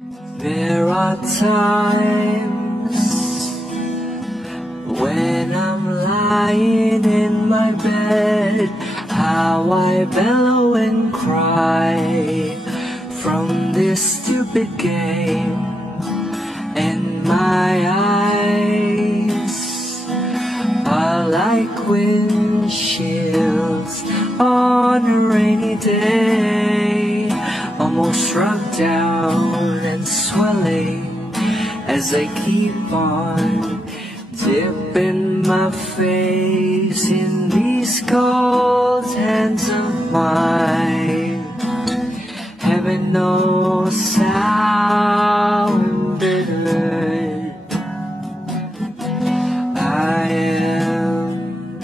There are times when I'm lying in my bed, how I bellow and cry from this stupid game, and my eyes are like windshields on a rainy day, almost struck down and swelling as I keep on dipping my face in these cold hands of mine. Heaven knows how embittered I am,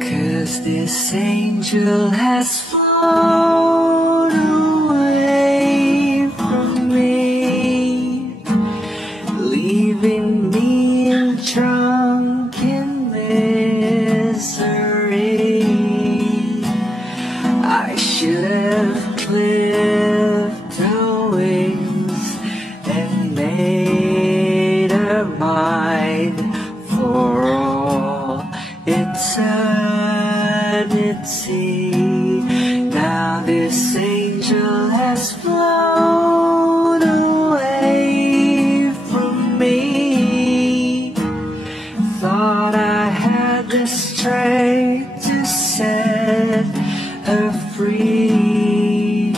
'cause this angel has flown away from me, leaving me in drunken misery. I should have clipped her wings and made her mine for all eternity. Now this angel has flown away from me. Thought I had the strength to set her free.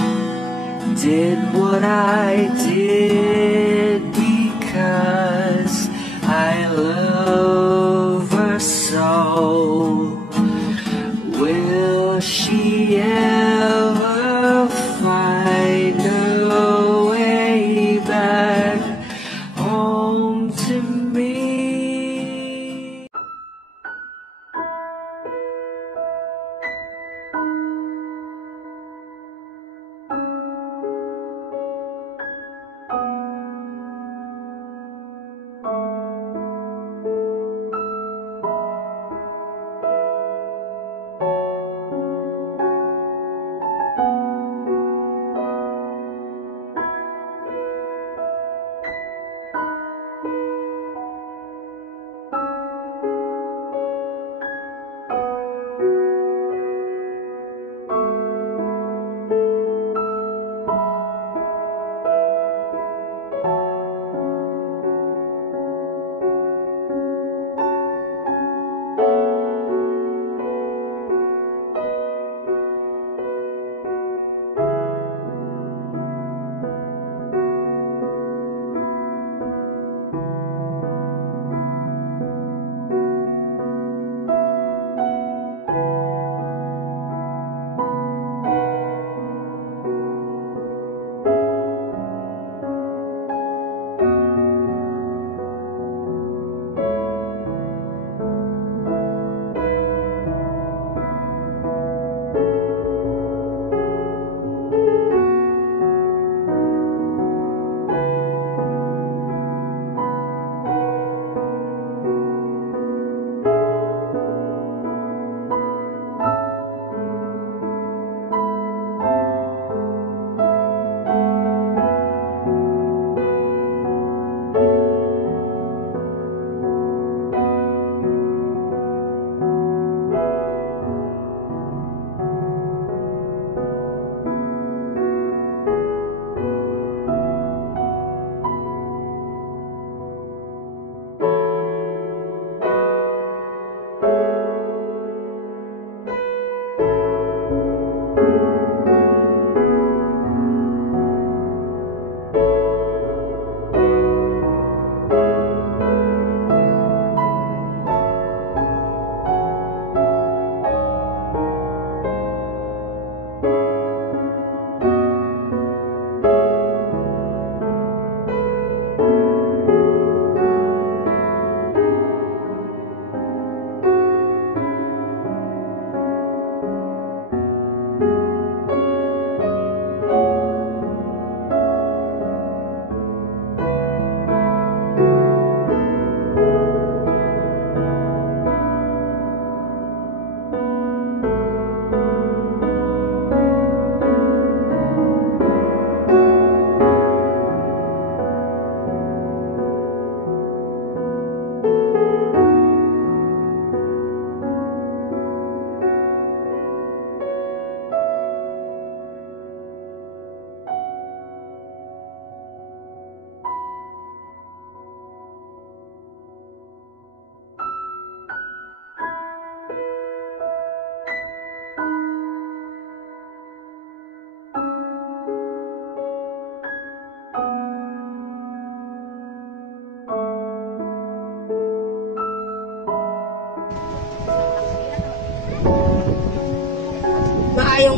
Did what I did because I love her so. Will she ever find her way back home to me?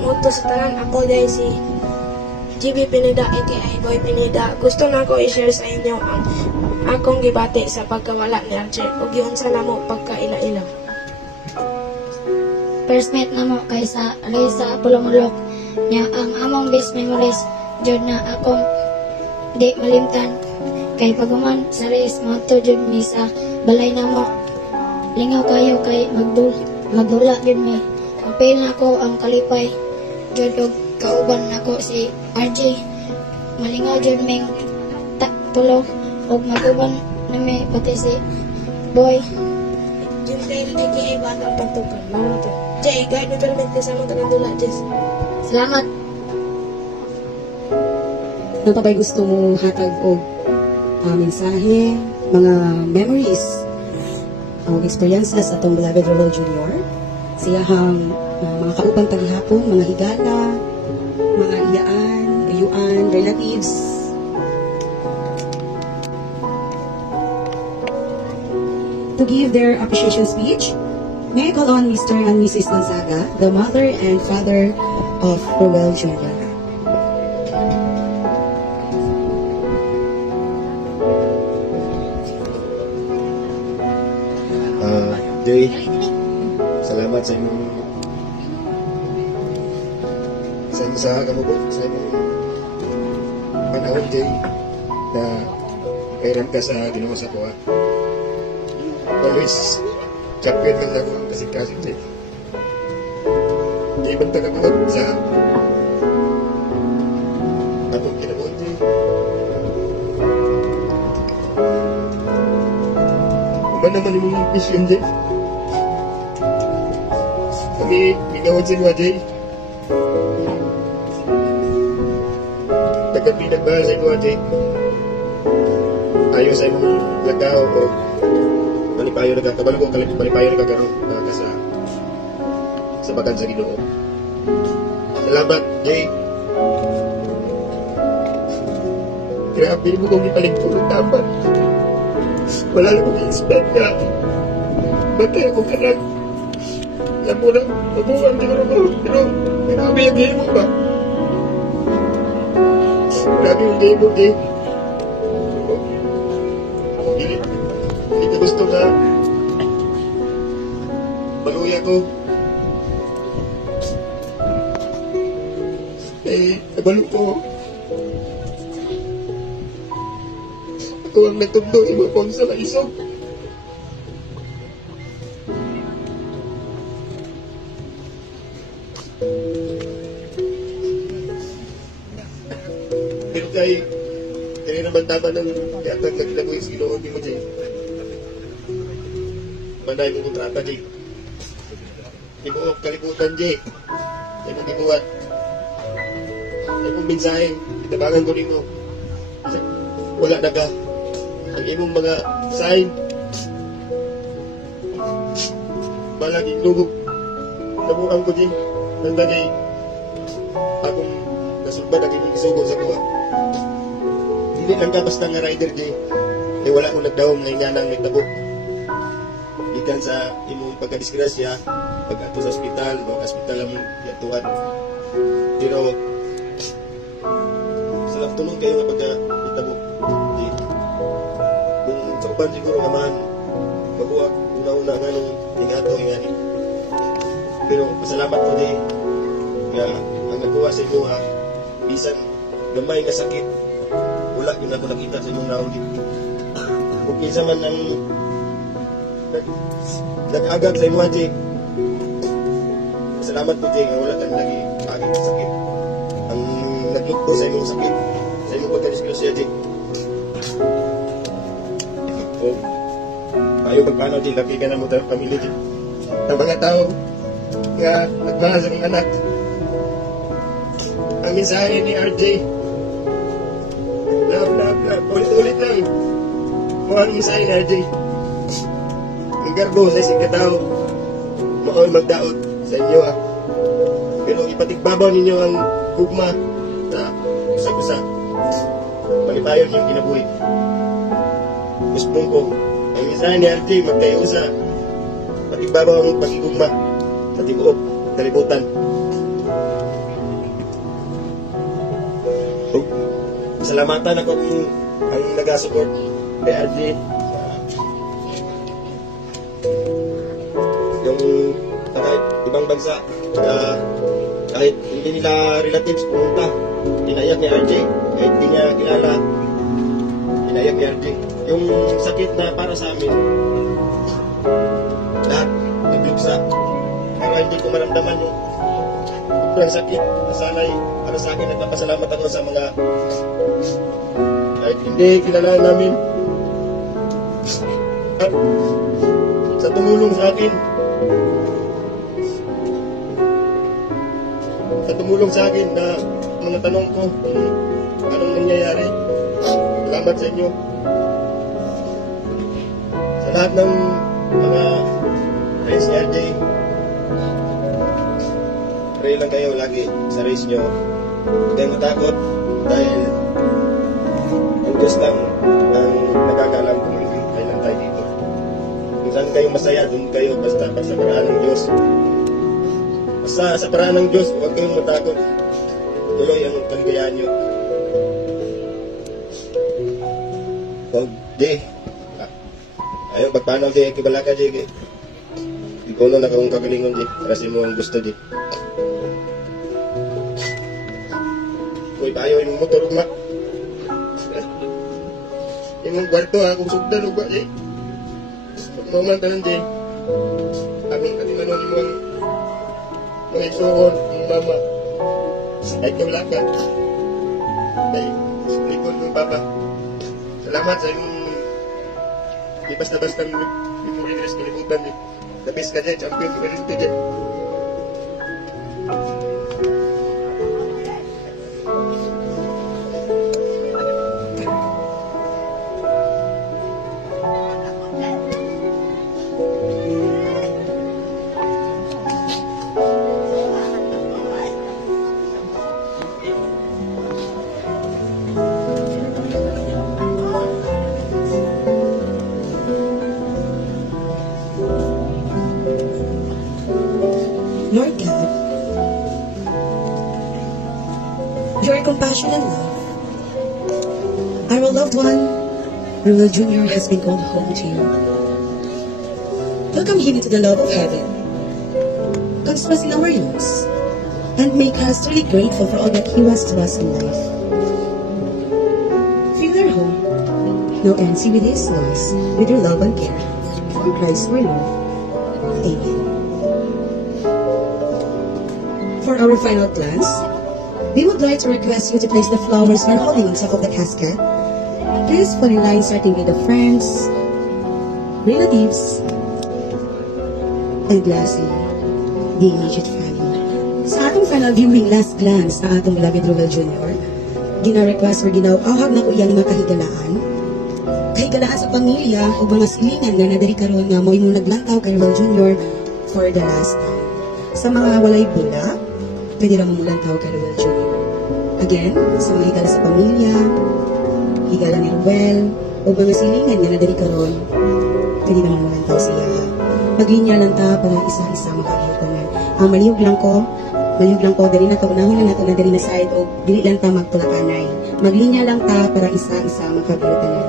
utos sa tanan. Ako dahil si GB Pineda aka Boy Pineda. Gusto na ko i-share sa inyo ang akong gibati sa pagkawala ni RJ ug giunsa namo pagkaila-ila. First meet na mo kay sa Reza Pulumulok niya ang among best memories jud na akong di malimtan kay paguman sa race mo to jud mi sa balay na mo. Lingaw kayo kay magdula jud mi. Apil na ko ang kalipay jud og kauban nako si RJ. Malingaw jud ming tulo og maguban nami pati si Boy. Juntel aka Batang Pantukan. Mao to. Jay, guide mo talaga kasama ka ng dula, Jess. Salamat. Ano pa ba'y gusto mong hatag o mensahe, mga memories, ang experiences atong beloved Rowell Jr. Siyahang mga kaubang tagihapon, mga higala, mga iyaan, gayuan, relatives. To give their appreciation speech, may I call on Mr. and Mrs. Gonzaga, the mother and father of Rowell Jr. Jay, salamat sa inyong sa kamubot sa inyong panahon, Jay, na kairan ka sa Ginoo sa kuha. Always champion lang na akong kasing-kasing, Jay. Di banta ka mga sa atong kinabuhan, Jay. Ba naman yung vision, Jay? Kami, minawad sa inyo, Jay. Nagkapinagmahal sa inyo, Jay. Ayaw sa imong lagaw o malipayo nagkakabalo ko, malipayo nagkakaroon ka sa bagan sa Ginoo. Salamat, Jay. Grabe mo kong ipaligpuro dapat. Wala lang kong i-expect na batay ako kanag. Alam mo na, mabuhan siguro ko. Pero, grabe yung game mo ba? Grabe yung game mo, Jay. Hindi ka gusto na maluya ko. Eh, nabalo ko. Ako ang nagtundo, imo ko sa maisog. Pero kay, kaya naman tama ng yatag naglagoy sa Ginoo ni mo, Jay. Manay mo kontrata, Jay. Di mo kalibutan, Jay. Di mo gibuhat. Di mo mensahe. Itabangan ko rin mo. Wala na ka. Ang imong mga sign. Malaging lugog. Nabuang ko, Jay. Nanda, Jay. Akong nasulbad ang imong isugo sa kuha. Hindi lang ka basta nga rider, Jay. Eh wala akong nagdawang ngayon nga nang nagtabok. Ikan sa imong pagkadisgrasya, pag-ato sa ospital, mga hospital ang yatuan. Pero, salap tulong kayo nga pagka-itabok. Kung sa uban siguro naman, mabuwag una-una nga nung ingato nga ni. Pero, pasalamat ko din nga ang nagkuha sa inyo ha, bisan gamay nga sakit, wala yun ako nakita sa inyong naon dito. Kung isa man ang nag-agad sa inyo, Jay. Salamat po, Jay, nga wala kang lagi agad sa sakit. Ang naglugto sa inyong sakit, sa inyong pagkadisgrasya, Jay. O, tayo magpanaw, Jay, lagi ka na mo tayong pamilya, Jay. Ang mga tao nga nagmahal sa mga anak. Ang mensahe ni RJ, love, love, love, ulit-ulit lang. Kung ang mensahe ni RJ, ang garbo sa isang katao, maoy magdaot sa inyo ha. Pero ipatigbabaw ninyo ang gugma na usa-usa. Palipayon yung kinabuhi. Guspong ko, ang mensahe ni RJ, magkayusa. Patigbabaw ang pagigugma sa tibuok, kalibutan. pasalamatan ako ang nag-support kay RJ. Yung kahit ibang bansa na kahit hindi nila relatives pumunta, inayag ni RJ. Kahit hindi niya kilala, inayag ni RJ. Yung sakit na para sa amin, lahat nagdugsa. Para hindi ko maramdaman yung sobrang sakit na sana'y para sa akin. Nagpapasalamat ako sa mga kahit hindi kilala namin at sa tumulong sa akin, na mga tanong ko kung anong nangyayari. Salamat sa inyo. Sa lahat ng mga friends ni RJ, pray lang kayo lagi sa race nyo. Huwag kayong matakot dahil ang Diyos lang ang nakakaalam kung kailan tayo dito. Kung saan kayo masaya, doon kayo basta sa paraan ng Diyos. Basta sa paraan ng Diyos, huwag kayong matakot. Tuloy ang kaligayahan nyo. Huwag di. Ayaw, pagpanaw di, kibalaka di. Ikaw na kung kagalingon di. Parasin mo ang gusto di. Kung tayo yung motor ugma. Yung kwarto ha, kung sugdan ugma di. Pagmaman tanan di. Aming katimanon mo ang mga isuon, ang mama. Ay kibalaka. Ay, likod ng papa. Salamat sa yung di basta-basta yung rinres kalimutan di. Tapos ka dyan, champion ka rin dyan. Lord God, your compassion and love. Our loved one, Ruel Jr., has been called home to you. Welcome him into the love of heaven. Console us in our loss, and make us truly grateful for all that he was to us in life. Fill their home, now and see with his loss, with your love and care. For Christ our Lord. Amen. For our final glance, we would like to request you to place the flowers we are holding on top of the casket. Please fall in line starting with the friends, relatives, and lastly, the immediate family. Sa atong final viewing last glance na atong beloved Ruel Jr., gina-request or ginawahag na ko iyang makahigalaan. Kahigalaan sa pamilya o mga silingan nga nadari karon nga mo imong naglantaw kay Ruel Jr. for the last time. Sa mga walay bula, pwede na mamulantaw kay Ruel Jr. Again, sa mga higala sa pamilya, higala ni Ruel, o mga silingan nga nadali karon, pwede na mamulantaw siya. Maglinya lang ta para isa-isa makakiltanan. Ang maliyog lang ko, dali na ta, unahon lang nato na dali na side, o dili lang ta magtulakanay. Maglinya lang ta para isa-isa makakiltanan.